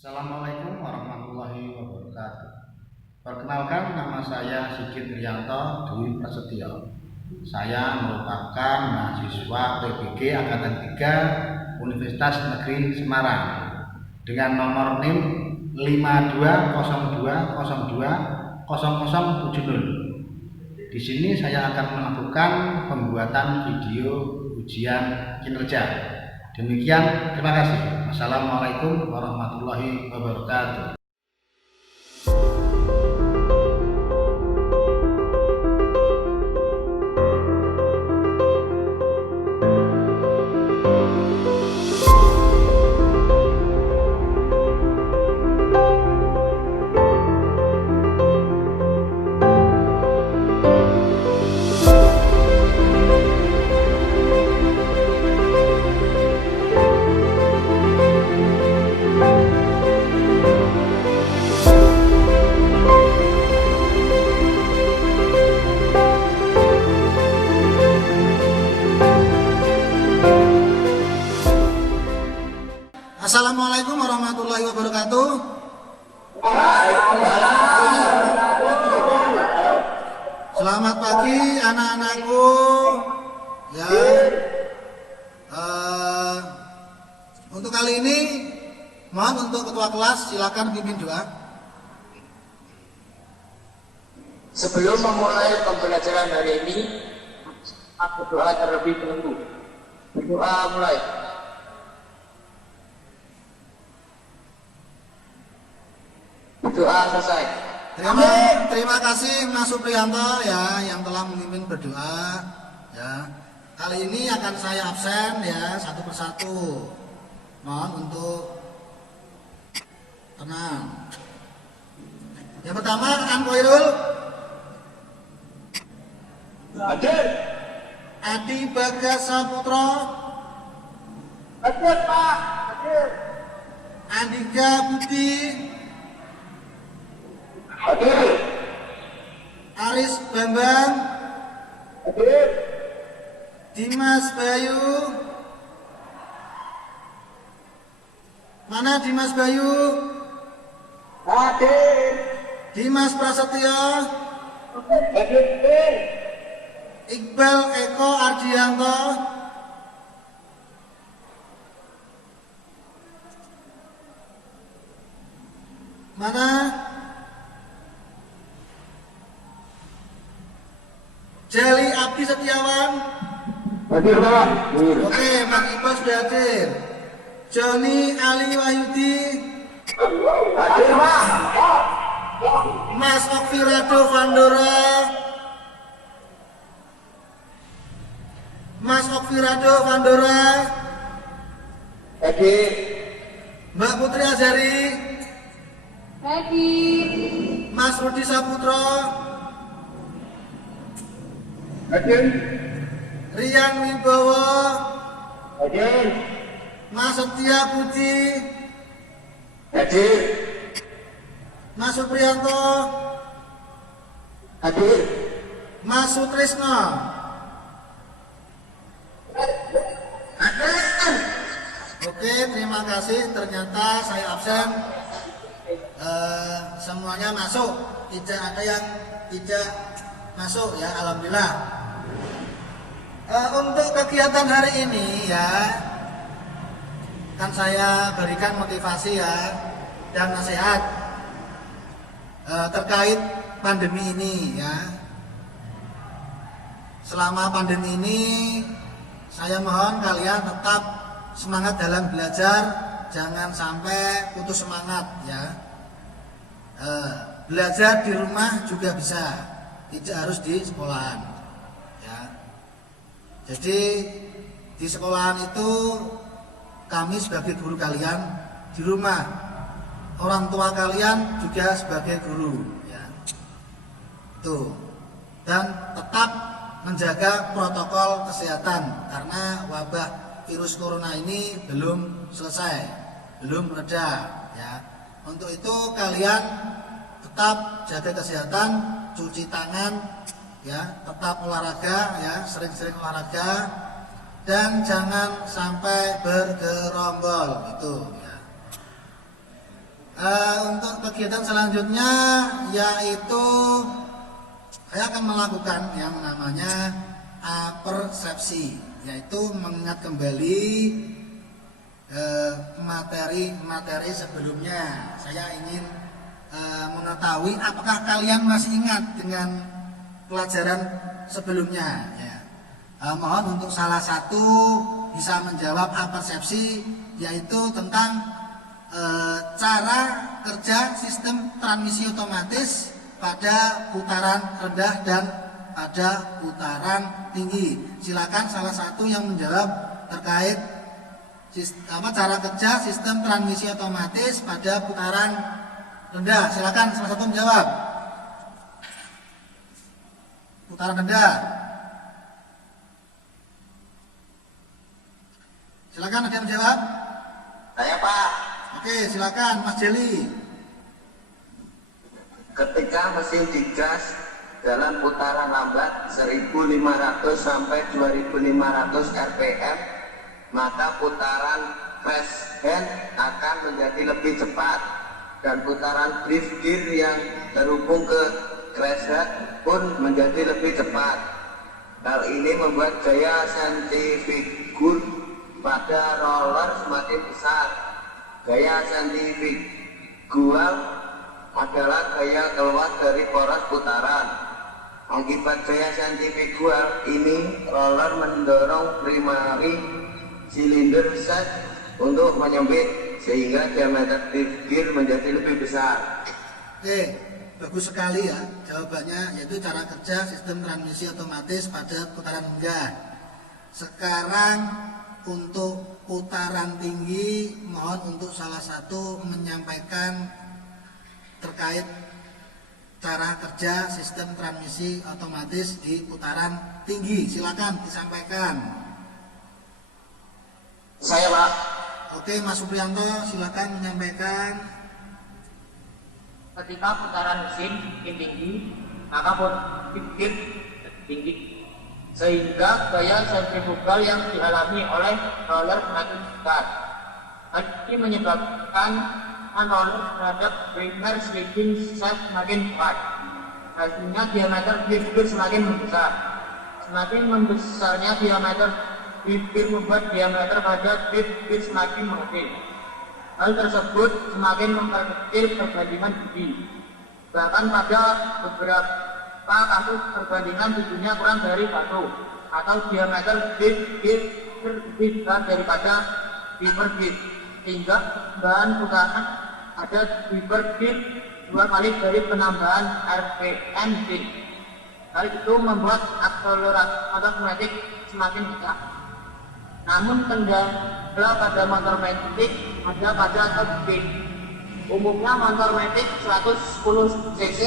Assalamualaikum warahmatullahi wabarakatuh. Perkenalkan, nama saya Sigit Rianto Dwi Prasetyo. Saya merupakan mahasiswa PBG Angkatan 3 Universitas Negeri Semarang dengan nomor NIM 5202020070. Di sini saya akan melakukan pembuatan video ujian kinerja. Demikian, terima kasih. Wassalamualaikum warahmatullahi wabarakatuh. Assalamualaikum warahmatullahi wabarakatuh. Selamat pagi anak-anakku. Ya, untuk kali ini mohon untuk ketua kelas silakan pimpin doa. Sebelum memulai pembelajaran hari ini, aku berdoa terlebih dahulu. Berdoa mulai. Doa selesai. Terima kasih Mas Supriyanto ya yang telah memimpin berdoa. Ya, kali ini akan saya absen ya satu persatu. Mohon untuk tenang. Yang pertama An Koirul. Hadir. Adi Bagas Saputra. Hadir Pak. Hadir. Andika Budi. Hadir. Aris Bambang. Hadir. Dimas Bayu. Mana Dimas Bayu? Hadir. Dimas Prasetyo. Hadir. Iqbal Eko Ardianto. Mana? Jali Abdi Setiawan. Hadir Pak. Oke, Mas Iqbal sudah hadir. Joni Ali Wahyudi. Hadir Pak. Mas Okvirado Vandora. Mas Okvirado Vandora. Hadir. Mbak Putri Azari. Hadir. Mas Rudi Saputra. Hadir. Rian Wibowo. Hadir. Mas Setia Budi. Hadir. Mas Supriyanto. Hadir. Mas Sutrisno. Oke, terima kasih. Ternyata saya absen. Semuanya masuk. Tidak ada yang tidak masuk ya, alhamdulillah. Untuk kegiatan hari ini ya, kan saya berikan motivasi ya dan nasihat terkait pandemi ini ya. Selama pandemi ini saya mohon kalian tetap semangat dalam belajar, jangan sampai putus semangat ya. Belajar di rumah juga bisa, tidak harus di sekolahan ya. Jadi di sekolahan itu kami sebagai guru kalian, di rumah orang tua kalian juga sebagai guru ya. Tuh. Dan tetap menjaga protokol kesehatan karena wabah virus corona ini belum selesai, belum reda ya. Untuk itu kalian tetap jaga kesehatan, cuci tangan ya, tetap olahraga ya, sering-sering olahraga dan jangan sampai bergerombol itu ya. Untuk kegiatan selanjutnya yaitu saya akan melakukan yang namanya persepsi, yaitu mengingat kembali materi-materi sebelumnya. Saya ingin mengetahui apakah kalian masih ingat dengan pelajaran sebelumnya ya. Mohon untuk salah satu bisa menjawab persepsi, yaitu tentang cara kerja sistem transmisi otomatis pada putaran rendah dan pada putaran tinggi. Silakan salah satu yang menjawab terkait cara kerja sistem transmisi otomatis pada putaran rendah. Silakan salah satu menjawab. Putaran rendah. Silakan ada yang menjawab. Saya Pak. Oke, silakan Mas Jeli. Ketika mesin digas dalam putaran lambat 1500 sampai 2500 rpm, maka putaran fast hand akan menjadi lebih cepat dan putaran drift gear yang terhubung ke crash head pun menjadi lebih cepat. Hal ini membuat gaya sentrifugal pada roller semakin besar. Gaya sentrifugal adalah gaya keluar dari poros putaran. Akibat gaya sentrifugal ini, roller mendorong primary silinder set untuk menyempit sehingga diameter drift gear menjadi lebih besar. Oke, bagus sekali ya jawabannya, yaitu cara kerja sistem transmisi otomatis pada putaran rendah. Sekarang untuk putaran tinggi, mohon untuk salah satu menyampaikan terkait cara kerja sistem transmisi otomatis di putaran tinggi. Silakan disampaikan. Saya Pak. Oke, Mas Supriyanto, silakan menyampaikan. Ketika putaran mesin tinggi, maka drift tinggi, sehingga gaya sentrifugal yang dialami oleh roller semakin besar. Hal ini menyebabkan roller terhadap primer sliding shaft semakin kuat. Hasilnya diameter drift gear semakin membesar. Semakin membesarnya diameter drift gear membuat diameter pada drift gear semakin mengecil. Hal tersebut semakin memperkecil perbandingan budi. Bahkan pada beberapa kasus perbandingan budinya kurang dari 1 atau diameter drift gear lebih besar daripada driver gear, sehingga bahan putaran ada driver gear 2 kali dari penambahan RPM gear. Hal itu membuat akselerasi otomatis semakin besar. Namun kendala pada motor matic ada pada top speed. Umumnya motor matic 110 cc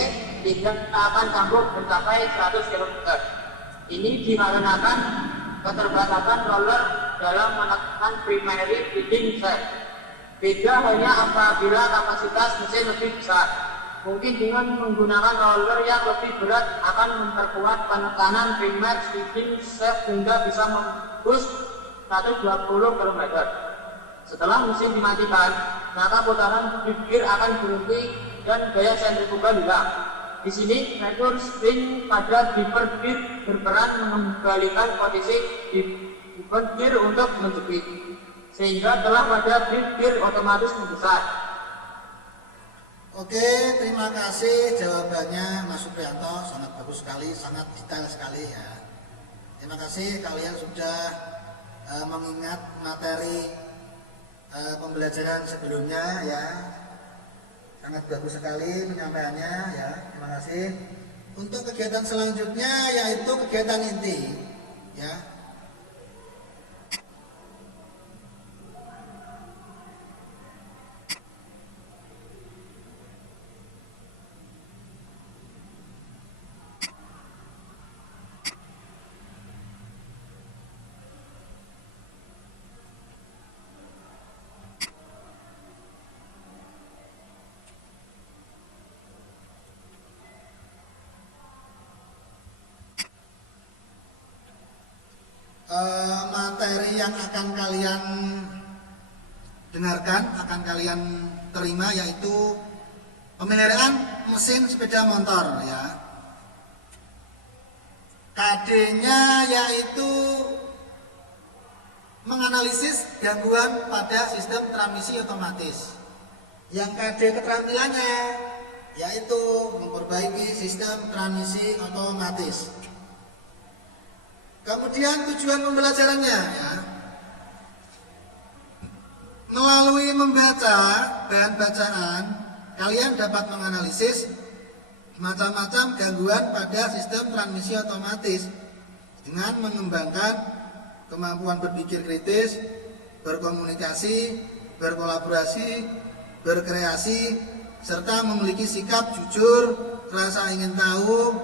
tidak akan sanggup mencapai 100 km. Ini dikarenakan keterbatasan roller dalam menekan primary leading shaft. Beda hanya apabila kapasitas mesin lebih besar. Mungkin dengan menggunakan roller yang lebih berat akan memperkuat penekanan primary leading shaft hingga bisa memboost 120 km. Setelah mesin dimatikan, maka putaran drift gear akan berhenti dan gaya sentrifugal hilang. Di sini fitur spring pada driver gear berperan mengembalikan posisi driver gear untuk menjepit, sehingga telah pada drift gear otomatis membesar. Oke, terima kasih jawabannya Mas Supriyanto, sangat bagus sekali, sangat detail sekali ya. Terima kasih kalian sudah mengingat materi pembelajaran sebelumnya ya. Sangat bagus sekali penyampaiannya ya. Terima kasih. Untuk kegiatan selanjutnya yaitu kegiatan inti ya. Materi yang akan kalian dengarkan, akan kalian kelima yaitu pemeliharaan mesin sepeda motor ya. KD-nya yaitu menganalisis gangguan pada sistem transmisi otomatis. Yang KD keterampilannya yaitu memperbaiki sistem transmisi otomatis. Kemudian tujuan pembelajarannya ya, melalui membaca bahan bacaan kalian dapat menganalisis macam-macam gangguan pada sistem transmisi otomatis dengan mengembangkan kemampuan berpikir kritis, berkomunikasi, berkolaborasi, berkreasi, serta memiliki sikap jujur, rasa ingin tahu,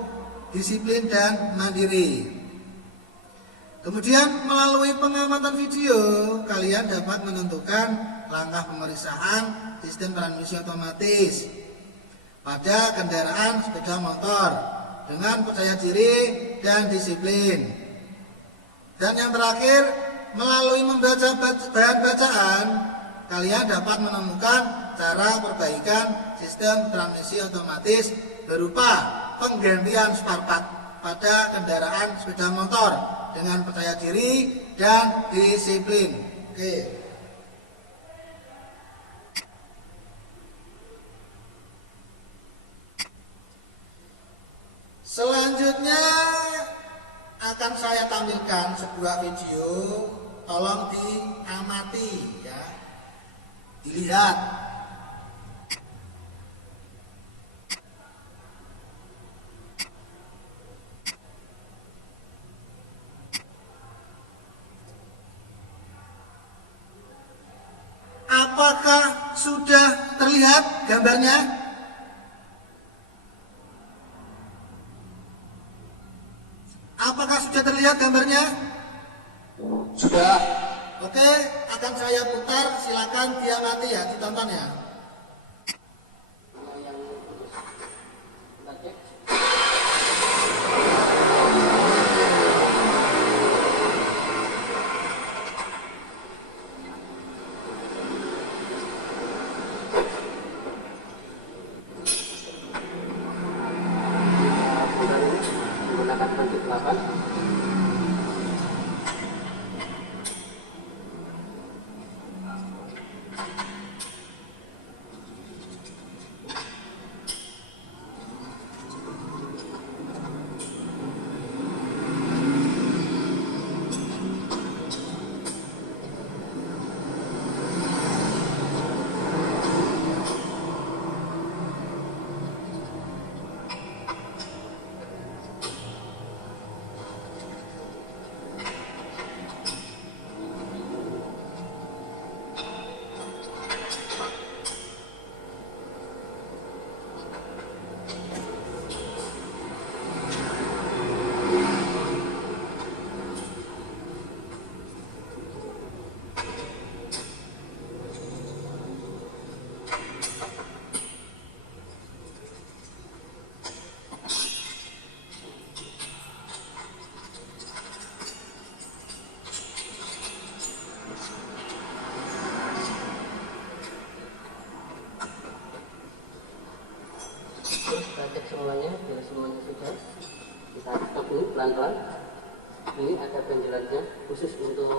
disiplin dan mandiri. Kemudian melalui pengamatan video, kalian dapat menentukan langkah pemeriksaan sistem transmisi otomatis pada kendaraan sepeda motor dengan percaya diri dan disiplin. Dan yang terakhir, melalui membaca bahan bacaan, kalian dapat menemukan cara perbaikan sistem transmisi otomatis berupa penggantian spare part pada kendaraan sepeda motor dengan percaya diri dan disiplin. Oke. Selanjutnya akan saya tampilkan sebuah video, tolong diamati ya, dilihat. Apakah sudah terlihat gambarnya? Apakah sudah terlihat gambarnya? Sudah. Oke, akan saya putar, silakan diamati ya, ditonton ya. Menggunakan kunci 8. Kita cek semuanya, bila semuanya sudah, kita stop ini pelan-pelan. Ini ada benjolannya khusus untuk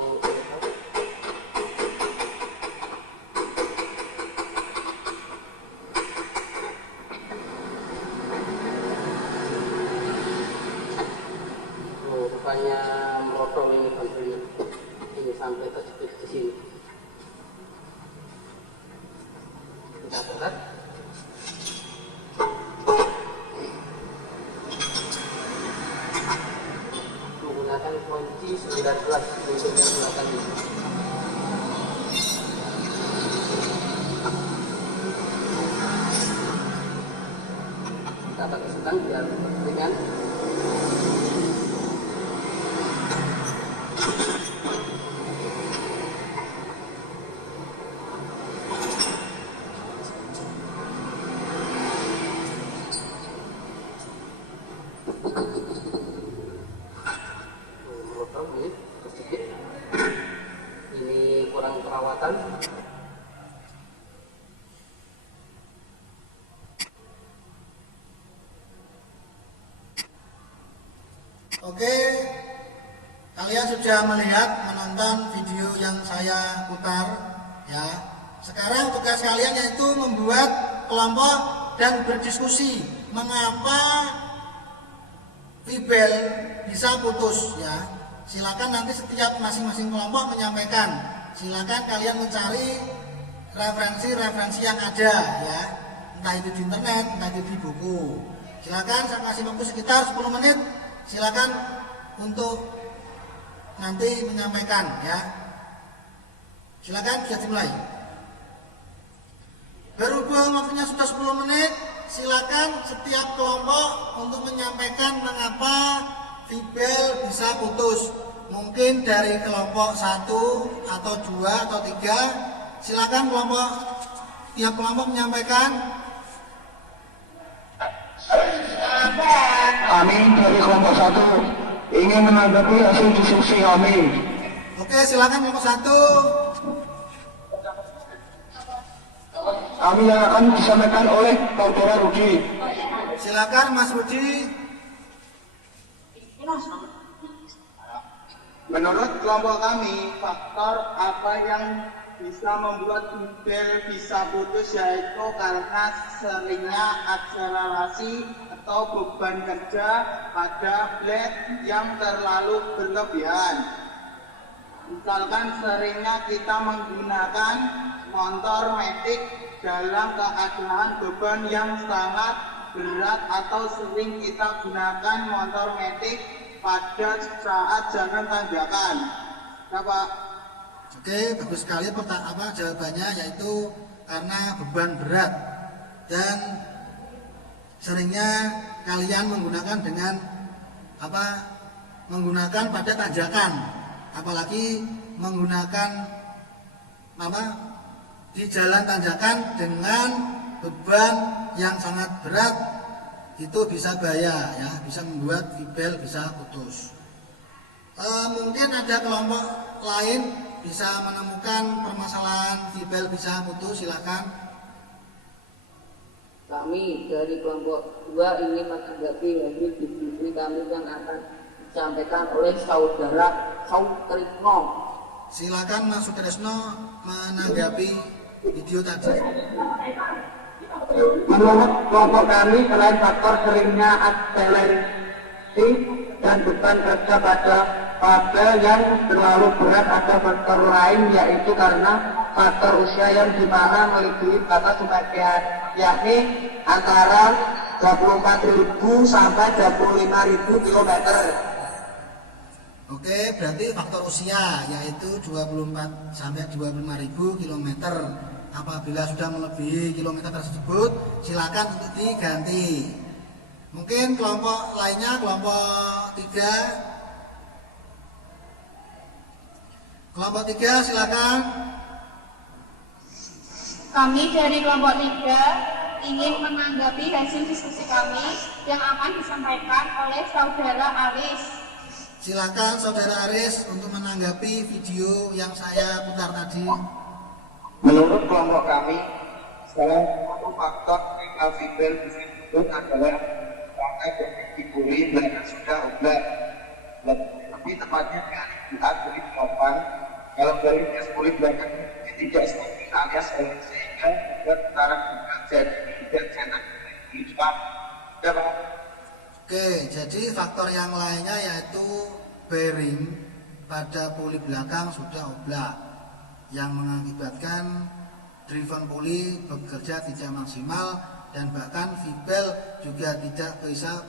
rupanya merotong ini benjolnya. Ini sampai terjepit di sini. Kita berat. Menggunakan kunci 19 untuk yang belakang ini. Kita pakai stang biar ringan. Ini kurang perawatan. Kalian sudah melihat, menonton video yang saya putar ya. Sekarang tugas kalian yaitu membuat kelompok dan berdiskusi mengapa Vibel bisa putus ya. Silakan nanti setiap masing-masing kelompok menyampaikan. Silakan kalian mencari referensi-referensi yang ada ya. Entah itu di internet, entah itu di buku. Silakan saya kasih waktu sekitar 10 menit. Silakan untuk nanti menyampaikan ya. Silakan bisa dimulai. Berhubung waktunya sudah 10 menit, silakan setiap kelompok untuk menyampaikan mengapa Vibel bisa putus. Mungkin dari kelompok 1 atau 2 atau 3. Silakan tiap kelompok menyampaikan. Kami dari kelompok 1 ingin menanggapi hasil diskusi kami. Oke, silakan kelompok 1. Kami yang akan disampaikan oleh Saudara Rudi. Silakan Mas Rudi. Menurut kelompok kami, faktor apa yang bisa membuat Vibel bisa putus yaitu karena seringnya akselerasi atau beban kerja pada blade yang terlalu berlebihan. Misalkan seringnya kita menggunakan motor metik dalam keadaan beban yang sangat berat atau sering kita gunakan motor metik pada saat jalan tanjakan. Pak? Oke, bagus sekali jawabannya, yaitu karena beban berat dan seringnya kalian menggunakan pada tanjakan, apalagi menggunakan di jalan tanjakan dengan beban yang sangat berat, itu bisa bahaya ya, bisa membuat Vibel bisa putus. Mungkin ada kelompok lain bisa menemukan permasalahan Vibel bisa putus, silakan. Kami dari kelompok 2 ingin menanggapi hasil diskusi kami yang akan disampaikan oleh Saudara Sautrisno. Silakan Mas Sutresno menanggapi video tadi. Menurut kelompok kami, selain faktor seringnya akselerasi dan beban kerja pada kabel yang terlalu berat, ada faktor lain yaitu karena faktor usia yang dimana melebihi batas sebagian, yakni antara 24.000 sampai 25.000 km. Oke, berarti faktor usia yaitu 24 sampai 25.000 km. Apabila sudah melebihi kilometer tersebut, silakan untuk diganti. Mungkin kelompok lainnya, kelompok 3. Kelompok 3 silakan. Kami dari kelompok 3 ingin menanggapi hasil diskusi kami yang akan disampaikan oleh Saudara Aris. Silakan Saudara Aris untuk menanggapi video yang saya putar tadi. Menurut kelompok kami, salah satu faktor yang Vibel bisa putus adalah karena kondisi pulih belakang sudah oblak. Lebih tepatnya dialih kulit lubang. Kalau dari gas pulih belakang tidak stabil alias oleng, sehingga membuat putaran bukan jadi tidak cetak di depan. Oke, jadi faktor yang lainnya yaitu bearing pada puli belakang sudah oblak, yang mengakibatkan driven puli bekerja tidak maksimal dan bahkan Vibel juga tidak bisa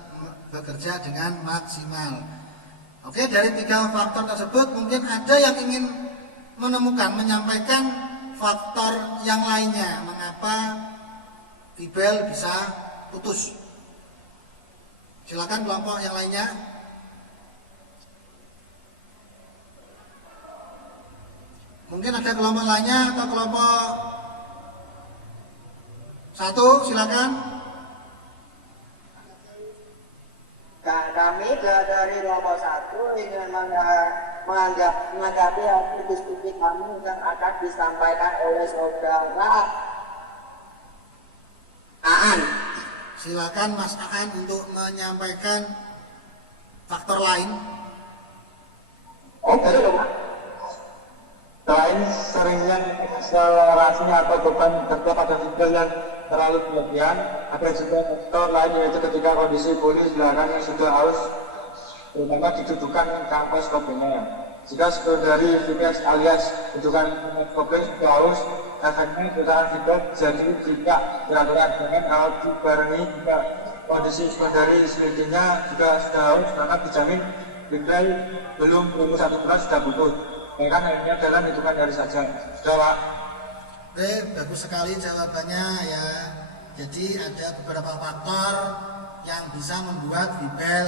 bekerja dengan maksimal. Oke, dari 3 faktor tersebut mungkin ada yang ingin menyampaikan faktor yang lainnya mengapa Vibel bisa putus. Silakan kelompok yang lainnya. Mungkin ada kelompok lainnya atau kelompok 1, silakan. Kami dari kelompok 1 ingin menanggapi hasil diskusi kami yang akan disampaikan oleh Saudara Aan. Silakan Mas Aan untuk menyampaikan faktor lain. Oke, selain seringnya akselerasinya atau beban kerja pada fibel yang terlalu berlebihan, ada juga faktor lain yaitu ketika kondisi puli belakangnya sudah haus, terutama didudukan kampas kopling. Jika sekundari fibes alias dudukan kopling sudah haus, efeknya putaran fibel jadi tidak berat-berat dengan hal dibarengi juga kondisi sekundari selidinya juga sudah haus, maka dijamin fibel belum 1 bulan sudah putus. Kan akhirnya dalam hitungan dari saja. Sudah, Pak? Oke, bagus sekali jawabannya ya. Jadi ada beberapa faktor yang bisa membuat fibel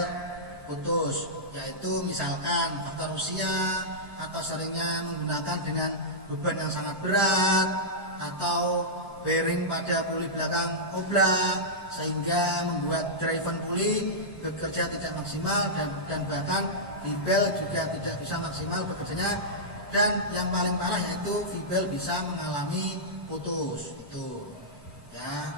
putus, yaitu misalkan faktor usia atau seringnya menggunakan dengan beban yang sangat berat atau bearing pada puli belakang oblak sehingga membuat driven puli bekerja tidak maksimal dan bahkan fibel juga tidak bisa maksimal bekerjanya, dan yang paling parah yaitu fibel bisa mengalami putus itu ya.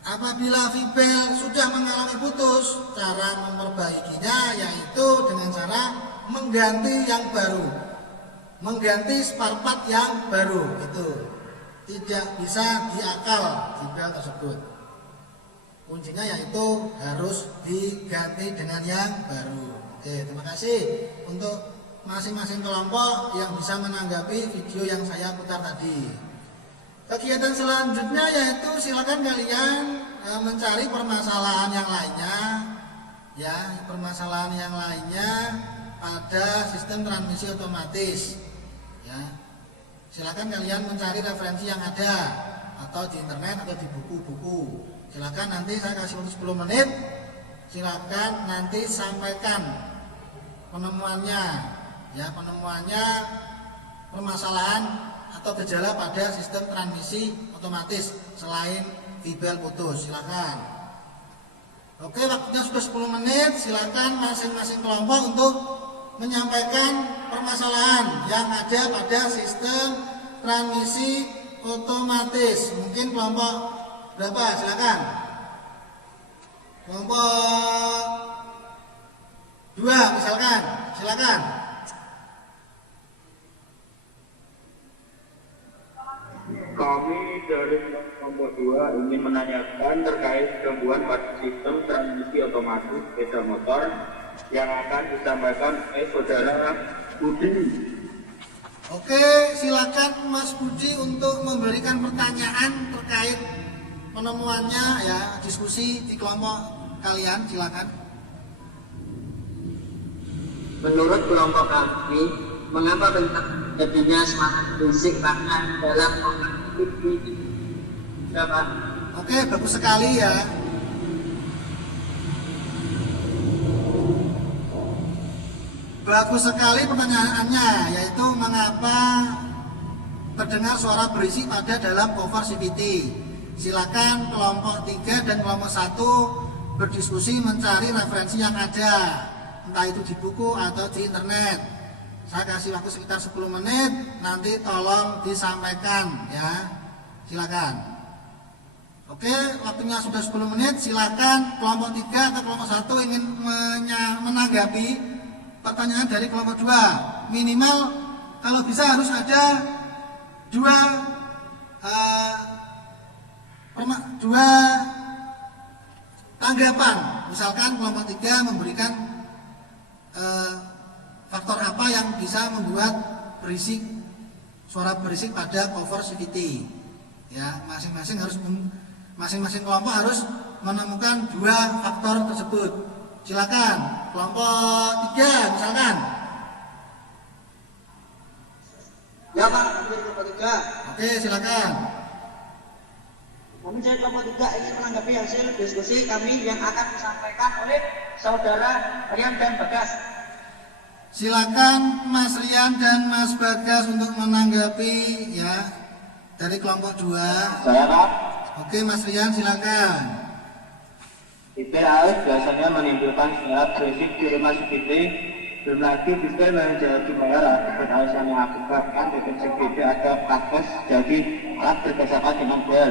Apabila fibel sudah mengalami putus, cara memperbaikinya yaitu dengan cara mengganti yang baru, mengganti spare part yang baru. Itu tidak bisa diakal fibel tersebut. Kuncinya yaitu harus diganti dengan yang baru. Oke, terima kasih untuk masing-masing kelompok yang bisa menanggapi video yang saya putar tadi. Kegiatan selanjutnya yaitu silakan kalian mencari permasalahan yang lainnya ya, permasalahan yang lainnya pada sistem transmisi otomatis ya. Silakan kalian mencari referensi yang ada atau di internet atau di buku-buku. Silakan, nanti saya kasih waktu 10 menit. Silakan nanti sampaikan penemuannya ya, penemuannya permasalahan atau gejala pada sistem transmisi otomatis selain fibel putus. Silakan. Oke, waktunya sudah 10 menit. Silakan masing-masing kelompok untuk menyampaikan permasalahan yang ada pada sistem transmisi otomatis. Mungkin kelompok berapa? Silakan. Kelompok 2 misalkan. Silakan. Kami dari kelompok 2 ingin menanyakan terkait gangguan pada sistem transmisi otomatis sepeda motor yang akan disampaikan oleh saudara Budi. Oke, silakan Mas Budi untuk memberikan pertanyaan terkait penemuannya ya, diskusi di kelompok kalian. Silakan. Menurut kelompok kami, mengapa bentuk jadinya semangat berisik bahkan dalam kompetisi? Ya, Pak. Oke, bagus sekali ya. Bagus sekali pertanyaannya, yaitu mengapa terdengar suara berisik pada dalam cover CVT. Silakan kelompok 3 dan kelompok 1 berdiskusi mencari referensi yang ada, entah itu di buku atau di internet. Saya kasih waktu sekitar 10 menit, nanti tolong disampaikan ya. Silakan. Oke, waktunya sudah 10 menit. Silakan kelompok 3 atau kelompok 1 ingin menanggapi pertanyaan dari kelompok 2. Minimal kalau bisa harus ada dua tanggapan. Misalkan kelompok 3 memberikan faktor apa yang bisa membuat berisik, suara berisik pada cover CVT. Ya, masing-masing kelompok harus menemukan 2 faktor tersebut. Silakan kelompok 3 misalkan. Ya, Pak, kami kelompok 3. Oke, silakan. Kami dari kelompok 3 ingin menanggapi hasil diskusi kami yang akan disampaikan oleh saudara Rian dan Bagas. Silakan Mas Rian dan Mas Bagas untuk menanggapi ya dari kelompok 2. Saya, Pak. Oke, Mas Rian silakan. Fibel AF biasanya menimbulkan suara berisik di rumah CVT. Belum lagi fibel menjadi merah akibat AF yang mengakibatkan bikin CVT ada pakas jadi alat bergesekan dengan bel.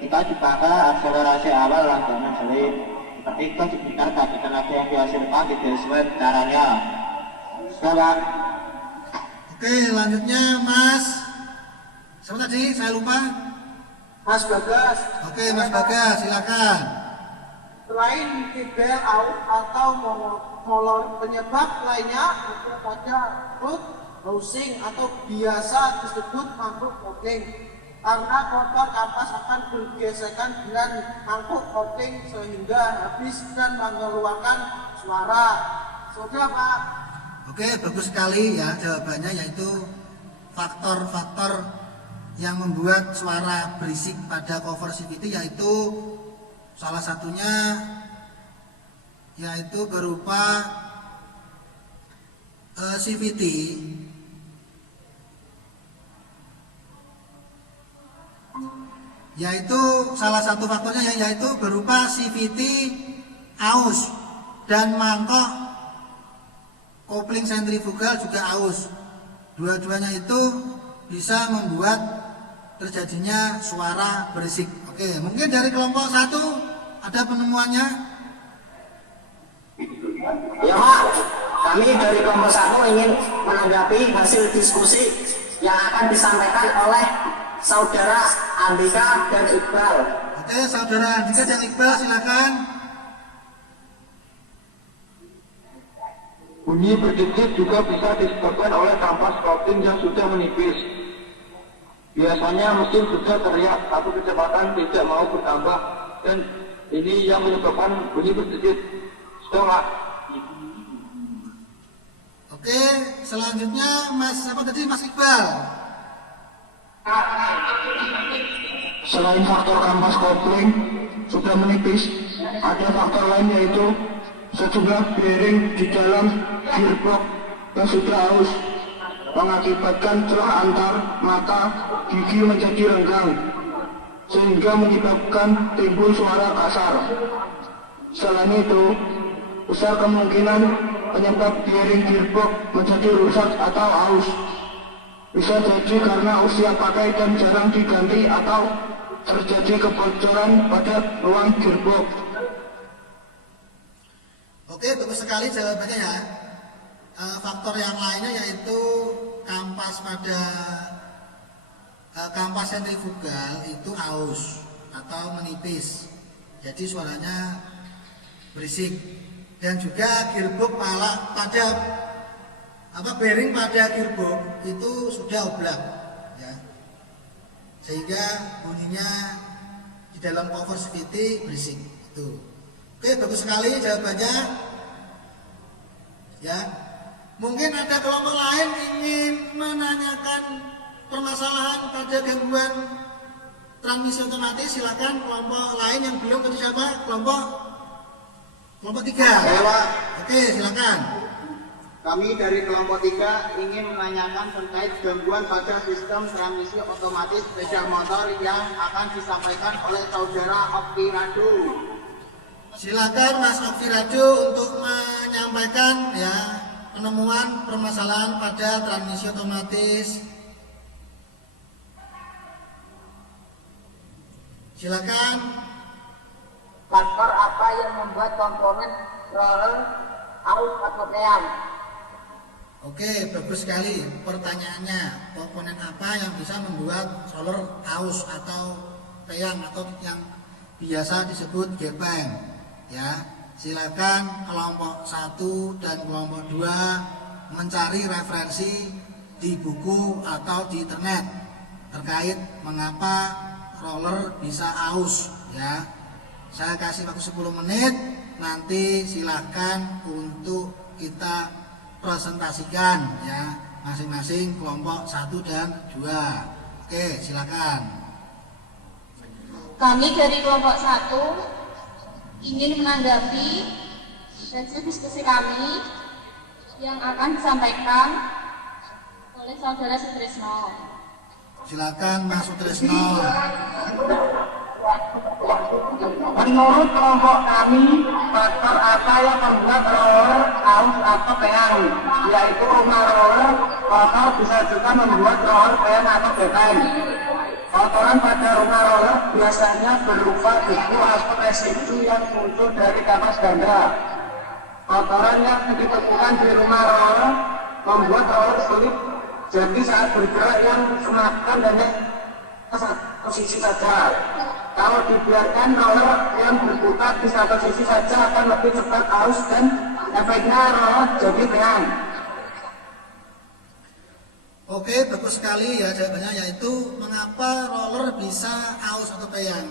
Jika dipakai akselerasi awal langganan selip, seperti itu sekitar tapi tenaga yang dihasilkan tidak sesuai caranya. Salah. Oke, lanjutnya Mas. Siapa tadi? Saya lupa. Mas Bagas. Oke, Mas Bagas, silakan. Selain kibel out atau molor, penyebab lainnya itu pada root housing atau biasa disebut mangkuk kopling. Karena motor kampas akan bergesekan dengan mangkuk kopling sehingga habis dan mengeluarkan suara. Sudah Pak. Oke, bagus sekali ya jawabannya, yaitu faktor-faktor yang membuat suara berisik pada cover CVT, yaitu salah satunya yaitu berupa CVT yaitu salah satu faktornya yaitu berupa CVT aus dan mangkok kopling sentrifugal juga aus. Dua-duanya itu bisa membuat terjadinya suara berisik. Oke, mungkin dari kelompok 1 ada penemuannya? Ya Pak, kami dari kelompok 1 ingin menanggapi hasil diskusi yang akan disampaikan oleh Saudara Andika dan Iqbal. Oke, Saudara Andika dan Iqbal silakan. Bunyi berdikit juga bisa disebabkan oleh kampas kopling yang sudah menipis. Biasanya mesin sudah teriak tapi kecepatan tidak mau bertambah, dan ini yang menyebabkan bunyi berdikit. Sudah Pak. Oke, selanjutnya Mas siapa tadi? Mas Iqbal. Selain faktor kampas kopling sudah menipis, ada faktor lain yaitu sejumlah bearing di dalam gearbox yang sudah aus, mengakibatkan celah antar mata gigi menjadi renggang sehingga menyebabkan timbul suara kasar. Selain itu, besar kemungkinan penyebab bearing gearbox menjadi rusak atau aus. Bisa jadi karena usia pakai dan jarang diganti atau terjadi kebocoran pada ruang gearbox. Oke, bagus sekali jawabannya ya. Faktor yang lainnya yaitu kampas pada kampas sentrifugal itu aus atau menipis, jadi suaranya berisik. Dan juga gearbox pada bearing pada gearbox itu sudah oblak ya, sehingga bunyinya di dalam cover CVT berisik itu. Oke, bagus sekali jawabannya ya. Mungkin ada kelompok lain ingin menanyakan permasalahan pada gangguan transmisi otomatis. Silakan kelompok lain yang belum. Tadi siapa? Kelompok 3. Oke, silakan. Kami dari kelompok 3 ingin menanyakan terkait gangguan pada sistem transmisi otomatis sepeda motor yang akan disampaikan oleh Saudara Okti Radu. Silakan Mas Okti Radu untuk menyampaikan ya penemuan permasalahan pada transmisi otomatis. Silakan. Faktor apa yang membuat komponen roller aus atau peang? Oke, bagus sekali pertanyaannya. Komponen apa yang bisa membuat roller aus atau peang atau yang biasa disebut gepeng? Ya, silakan kelompok 1 dan kelompok 2 mencari referensi di buku atau di internet terkait mengapa roller bisa aus ya. Saya kasih waktu 10 menit, nanti silakan untuk kita presentasikan ya masing-masing kelompok 1 dan 2. Oke, silakan. Kami dari kelompok 1 ingin menanggapi hasil diskusi kami yang akan disampaikan oleh Saudara Sutrisno. Silakan Mas Sutrisno. Menurut kelompok kami, faktor apa yang membuat roller aus atau peang? Yaitu rumah roller kotor bisa juga membuat roller peang atau gepeng. Kotoran pada rumah roller biasanya berupa debu atau residu yang muncul dari kampas ganda. Kotoran yang ditemukan di rumah roller membuat roller sulit Jadi saat bergerak yang semakan hanya satu sisi saja. Kalau dibiarkan roller yang berputar di satu sisi saja akan lebih cepat aus dan efeknya roller jadi peang. Oke, bagus sekali ya jawabannya, yaitu mengapa roller bisa aus atau peyang.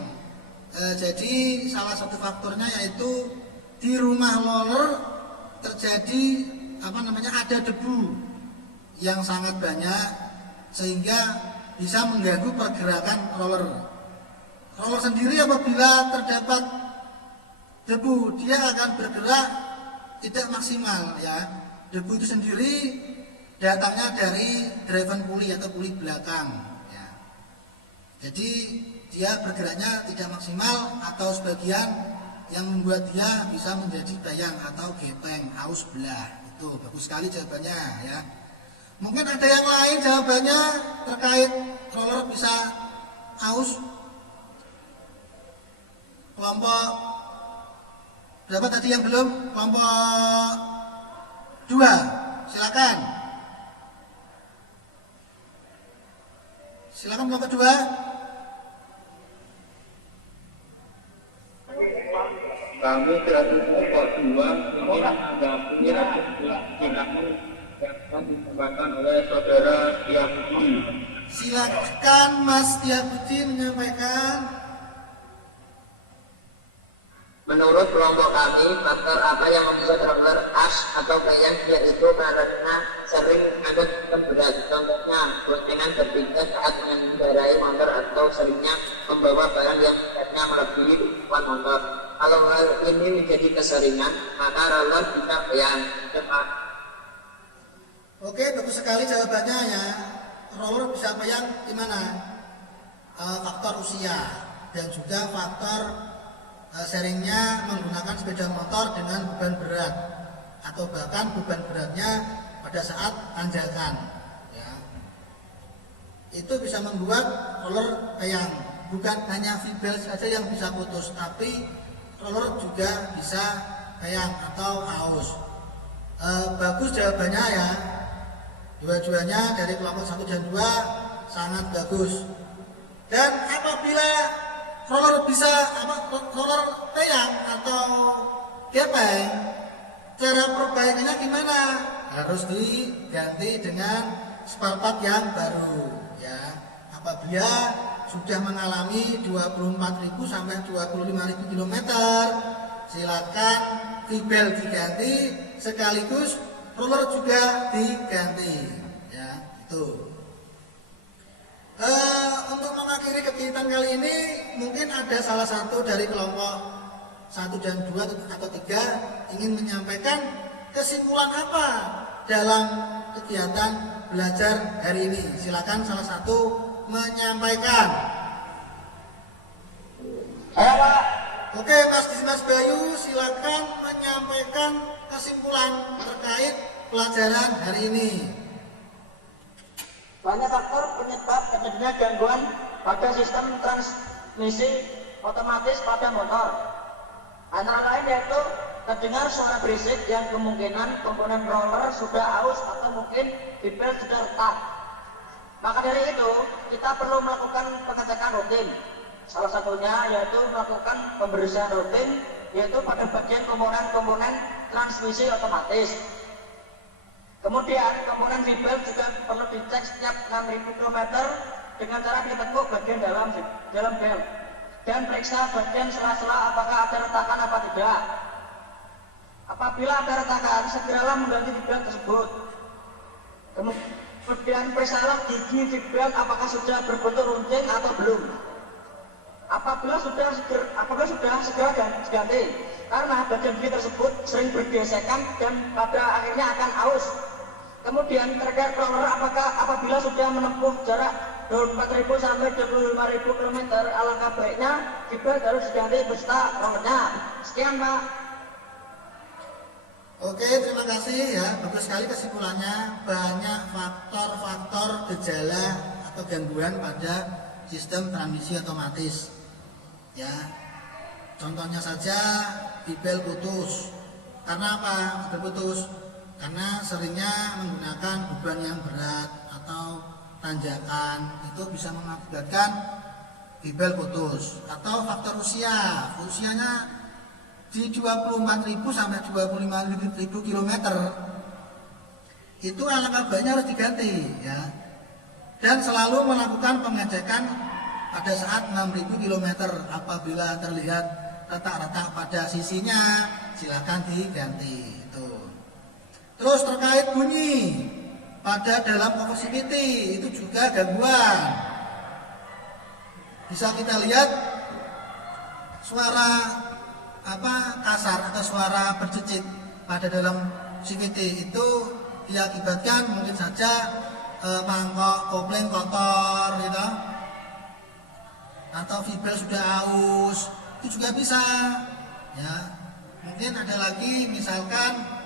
Jadi salah satu faktornya yaitu di rumah roller terjadi ada debu yang sangat banyak sehingga bisa mengganggu pergerakan roller. Roller sendiri apabila terdapat debu dia akan bergerak tidak maksimal ya. Debu itu sendiri datangnya dari driven pulley atau puli belakang ya. Jadi dia bergeraknya tidak maksimal atau sebagian yang membuat dia bisa menjadi bayang atau gepeng, aus belah. Itu bagus sekali jawabannya ya. Mungkin ada yang lain jawabannya terkait roller bisa aus. Kelompok berapa tadi yang belum? Kelompok 2, silakan. Silakan kelompok 2. Kami dari kelompok 2 ingin menanggapi tindakan yang disampaikan oleh saudara Tiabudi. Silakan Mas Tiabudi menyampaikan. Menurut kelompok kami, faktor apa yang membuat roller as atau peyang yaitu karena sering angkut berat. Contohnya, boncengan bertingkat saat mengendarai motor atau seringnya membawa barang yang beratnya melebihi kemampuan motor. Kalau hal ini menjadi keseringan, maka roller bisa peyang cepat. Oke, bagus sekali jawabannya ya. Roller bisa peyang di mana? Faktor usia dan juga faktor seringnya menggunakan sepeda motor dengan beban berat atau bahkan beban beratnya pada saat tanjakan ya. Itu bisa membuat roller peyang. Bukan hanya V-belt saja yang bisa putus, tapi roller juga bisa peyang atau aus. Bagus jawabannya ya. Dua-duanya dari kelompok 1 dan 2 sangat bagus. Dan apabila roller roller peyang atau gepeng, cara perbaikannya gimana? Harus diganti dengan spare part yang baru ya. Apabila sudah mengalami 24.000 sampai 25.000 km, silakan V-belt diganti sekaligus roller juga diganti ya. Itu untuk mengakhiri kegiatan kali ini, mungkin ada salah satu dari kelompok 1 dan 2 atau 3 ingin menyampaikan kesimpulan apa dalam kegiatan belajar hari ini. Silakan salah satu menyampaikan. Ayo Pak. Oke, Mas Bayu, silakan menyampaikan kesimpulan terkait pelajaran hari ini. Banyak faktor penyebab terjadinya gangguan pada sistem transmisi otomatis pada motor. Antara lain yaitu terdengar suara berisik yang kemungkinan komponen roller sudah aus atau mungkin V-belt sudah retak. Maka dari itu, kita perlu melakukan pengecekan rutin. Salah satunya yaitu melakukan pembersihan rutin, yaitu pada bagian komponen-komponen transmisi otomatis. Kemudian komponen V-belt juga perlu dicek setiap 6.000 km dengan cara ditekuk bagian dalam belt dan periksa bagian sela-sela apakah ada retakan apa tidak. Apabila ada retakan, segeralah mengganti V-belt tersebut. Kemudian periksalah gigi V-belt apakah sudah berbentuk runcing atau belum. Apabila sudah segera ganti, karena bagian gigi tersebut sering bergesekan dan pada akhirnya akan aus. Kemudian terkait roller, apabila sudah menempuh jarak 24.000 sampai 25.000 km, alangkah baiknya V-belt harus diganti beserta rollernya. Sekian Pak. Oke, terima kasih ya. Bagus sekali kesimpulannya. Banyak faktor-faktor gejala atau gangguan pada sistem transmisi otomatis. Ya, contohnya saja V-belt putus. Karena apa? Berputus karena seringnya menggunakan beban yang berat atau tanjakan itu bisa mengakibatkan bibel putus. Atau faktor usianya di 24.000 sampai 25.000 km itu alangkah baiknya harus diganti ya. Dan selalu melakukan pengecekan pada saat 6.000 km. Apabila terlihat retak-retak pada sisinya, silakan diganti itu. Terus terkait bunyi pada dalam conversivity itu juga gangguan. Bisa kita lihat suara kasar atau suara bercecit pada dalam CVT itu diakibatkan mungkin saja mangkok kopling kotor gitu, atau fibel sudah aus, itu juga bisa ya. Mungkin ada lagi misalkan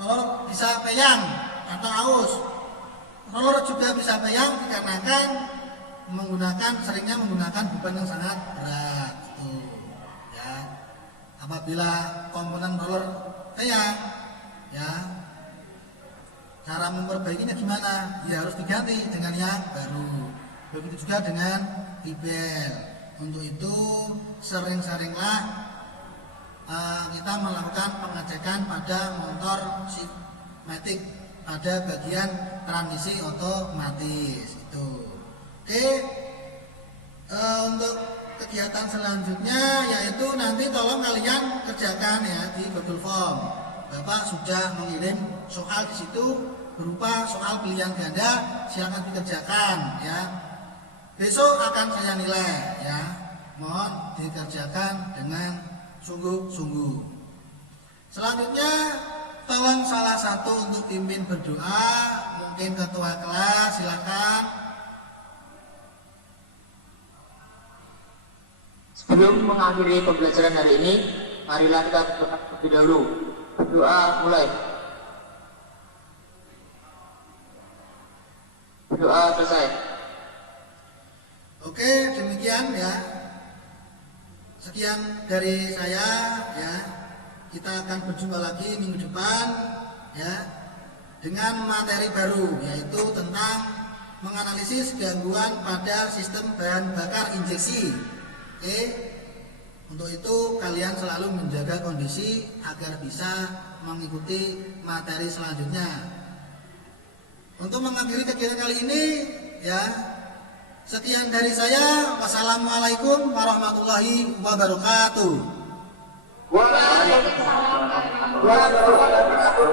roller bisa peyang atau aus. Roller juga bisa peyang dikarenakan seringnya menggunakan beban yang sangat berat itu ya. Apabila komponen roller peyang ya, cara memperbaikinya gimana? Ya harus diganti dengan yang baru. Begitu juga dengan bibel. Untuk itu sering-seringlah kita melakukan pengecekan pada motor matic pada bagian transmisi otomatis itu. Oke, untuk kegiatan selanjutnya yaitu nanti tolong kalian kerjakan ya di Google Form. Bapak sudah mengirim soal di situ berupa soal pilihan ganda, silakan dikerjakan ya. Besok akan saya nilai ya. Mohon dikerjakan dengan sungguh-sungguh. Selanjutnya tolong salah satu untuk pimpin berdoa, mungkin ketua kelas silakan. Sebelum mengakhiri pembelajaran hari ini, marilah kita berdoa terlebih dahulu. Berdoa mulai. Berdoa selesai. Oke, demikian ya. Sekian dari saya ya. Kita akan berjumpa lagi minggu depan ya dengan materi baru yaitu tentang menganalisis gangguan pada sistem bahan bakar injeksi. Oke. Untuk itu kalian selalu menjaga kondisi agar bisa mengikuti materi selanjutnya. Untuk mengakhiri kegiatan kali ini ya, sekian dari saya. Wassalamualaikum warahmatullahi wabarakatuh. Waalaikumsalam warahmatullahi wabarakatuh.